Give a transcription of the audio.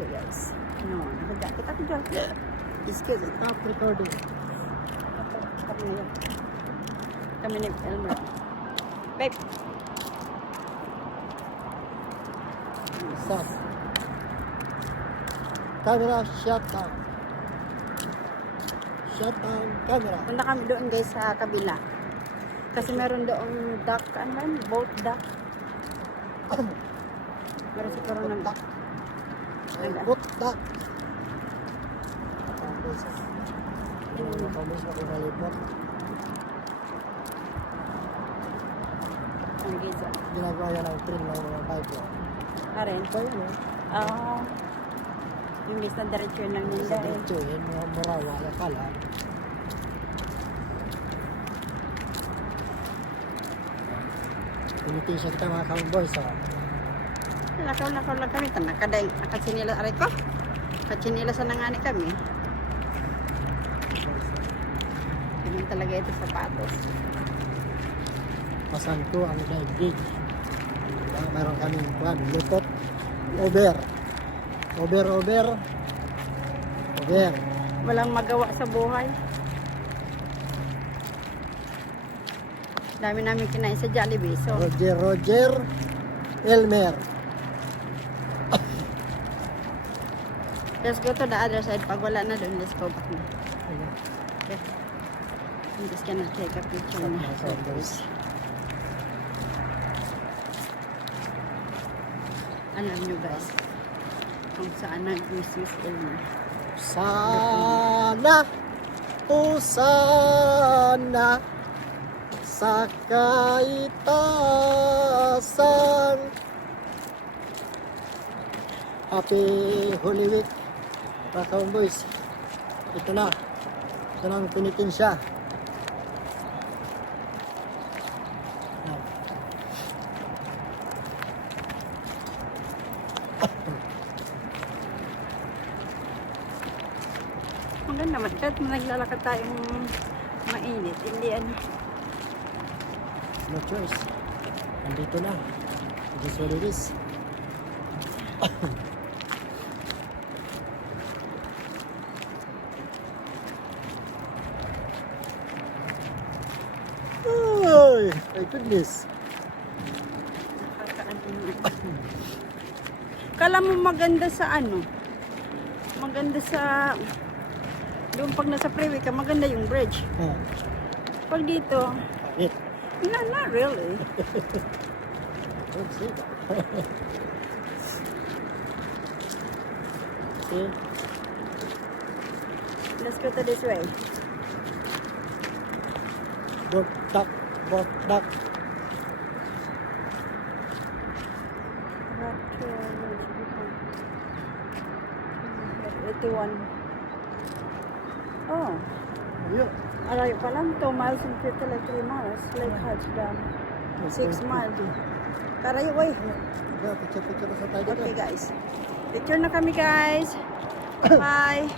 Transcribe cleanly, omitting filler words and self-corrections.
Okay guys. No, kita ko dyan. Excuse me. Stop recording. Kami ni Elmer. Babe. Stop. Camera, shut down. Shut down camera. Punta kami doon guys sa kabila. Kasi meron doong duck, ano ba? Boat duck. Meron siguro ng duck. Boat duck. Tapos, nakamis ako malipot. Ang giza. Ginagawa yan ang train ng mga bike. Karen? Ito yun eh. Yung na diretso lang nila Sa eh. dito yun, mga murawa, yakala. Imitation kita mga cowboys. Lakaw lang kami. Tanakaday. Nakachinila aray ko. Nakachinila sa nangani kami. Ganun talaga ito sapatos. Pasan ko ang daigdig. Meron kaming buwan, lupot, over. Walang magawa sa buhay. Dami namin kinain sa Jollibee. So, Roger Elmer. let's go to the other side. Pag wala na doon, let's go back na. Okay. I'm just gonna take a picture na. Alam nyo guys, kung saan nag-miss Elmer. Sana sa kaitasan. Happy Holy Week mga cowboys. Ito na ang pinitin siya. Maganda naman. Kahit naglalakad tayong mainit, hindi ano. No choice. Nandito na. It is what it is. Ay, my goodness. Kala mo maganda sa ano? Maganda sa... Doon pag nasa freeway ka, maganda yung bridge. Pag dito, not really. Don't see that. See? Let's go to this way. Boat duck. 81. Oh. Yeah. Arayo pa lang, 2 miles and 50, like 3 miles. Lake Hodge Dam. 6 miles. Karayo, way. Picture na sa tayo dito. Okay, guys. Picture na kami, guys. Bye.